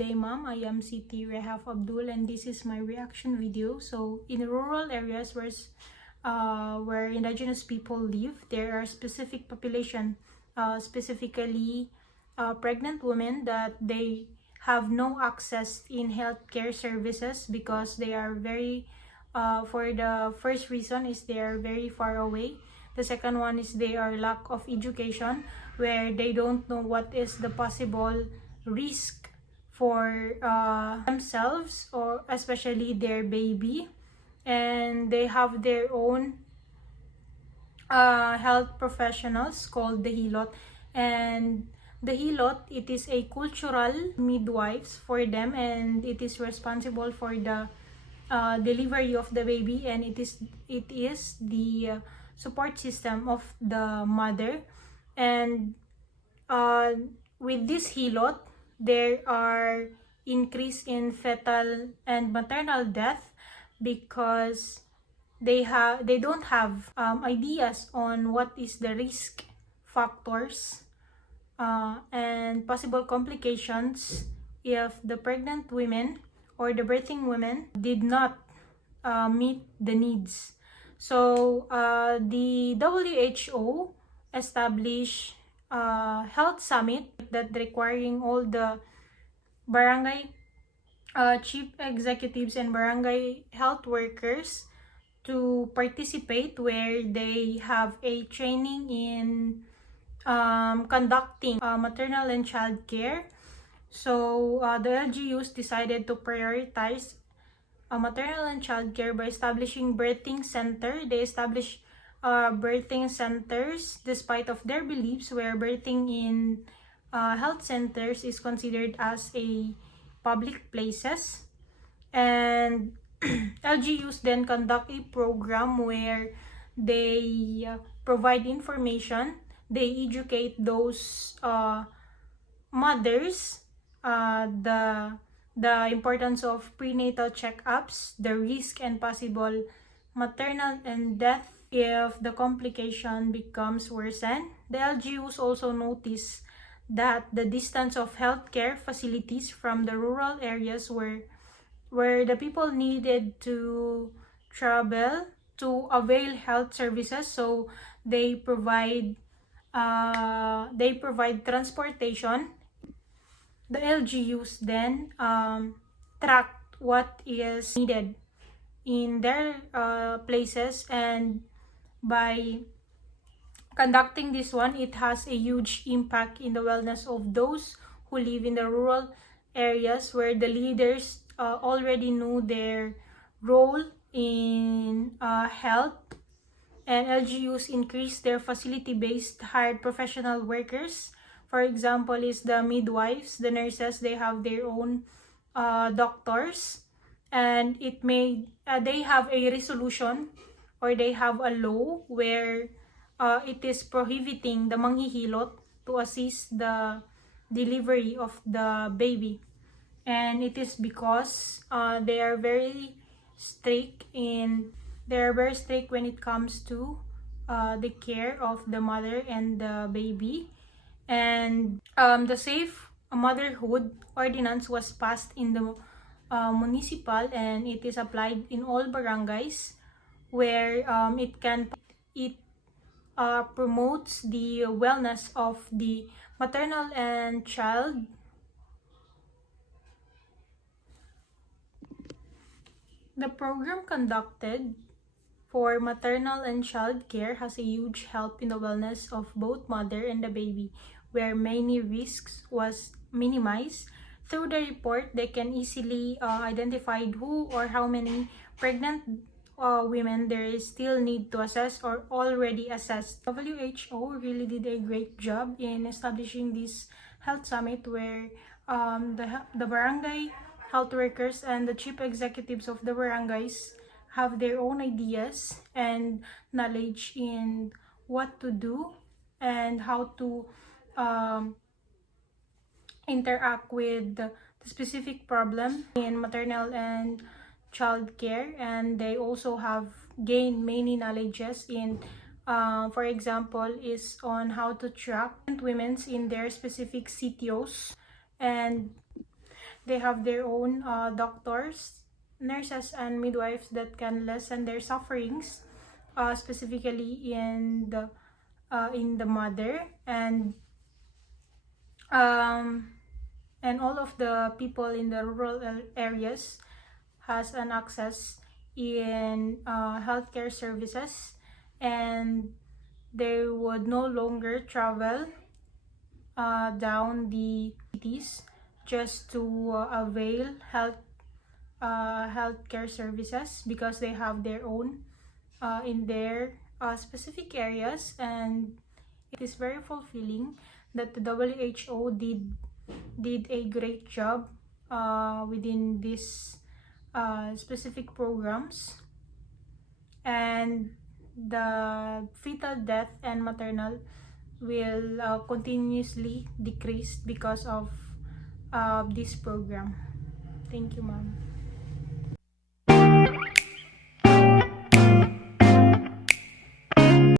day, mom. I am Siti Rehaf Abdul, and this is my reaction video. So in rural areas where indigenous people live, there are specific population, specifically pregnant women, that they have no access in healthcare services because they are very for the first reason is they are very far away. The second one is they are lack of education, where they don't know what is the possible risk for themselves or especially their baby, and they have their own health professionals called the hilot. And the hilot, it is a cultural midwives for them, and it is responsible for the delivery of the baby, and it is the support system of the mother. And with this hilot, there are increase in fetal and maternal death because they don't have ideas on what is the risk factors and possible complications if the pregnant women or the birthing women did not meet the needs. So the WHO established health summit that requiring all the barangay chief executives and barangay health workers to participate, where they have a training in conducting maternal and child care. So the LGUs decided to prioritize maternal and child care by establishing birthing center. They established birthing centers despite of their beliefs, where birthing in health centers is considered as a public places. And LGUs then conduct a program where they provide information, they educate those mothers the importance of prenatal checkups, the risk and possible maternal and death if the complication becomes worsened. The LGUs also notice that the distance of healthcare facilities from the rural areas where the people needed to travel to avail health services, so they provide transportation. The LGUs then track what is needed in their places, and by conducting this one, it has a huge impact in the wellness of those who live in the rural areas, where the leaders already knew their role in health. And LGUs increase their facility-based hired professional workers. For example, is the midwives, the nurses, they have their own doctors, and they have a resolution, or they have a law where it is prohibiting the manghihilot to assist the delivery of the baby. And it is because they are very strict when it comes to the care of the mother and the baby. And the Safe Motherhood Ordinance was passed in the municipal, and it is applied in all barangays, where it promotes the wellness of the maternal and child. The program conducted for maternal and child care has a huge help in the wellness of both mother and the baby, where many risks was minimized. Through the report, they can easily identify who or how many pregnant women there is still need to assess or already assessed. WHO really did a great job in establishing this health summit, where the barangay health workers and the chief executives of the barangays have their own ideas and knowledge in what to do and how to interact with the specific problem in maternal and child care. And they also have gained many knowledges in for example is on how to track women in their specific CTOs. And they have their own doctors, nurses, and midwives that can lessen their sufferings, specifically in the mother, um, and all of the people in the rural areas has an access in healthcare services, and they would no longer travel down the cities just to avail healthcare services, because they have their own in their specific areas. And it is very fulfilling that the WHO did a great job within these specific programs, and the fetal death and maternal will continuously decrease because of this program. Thank you, ma'am.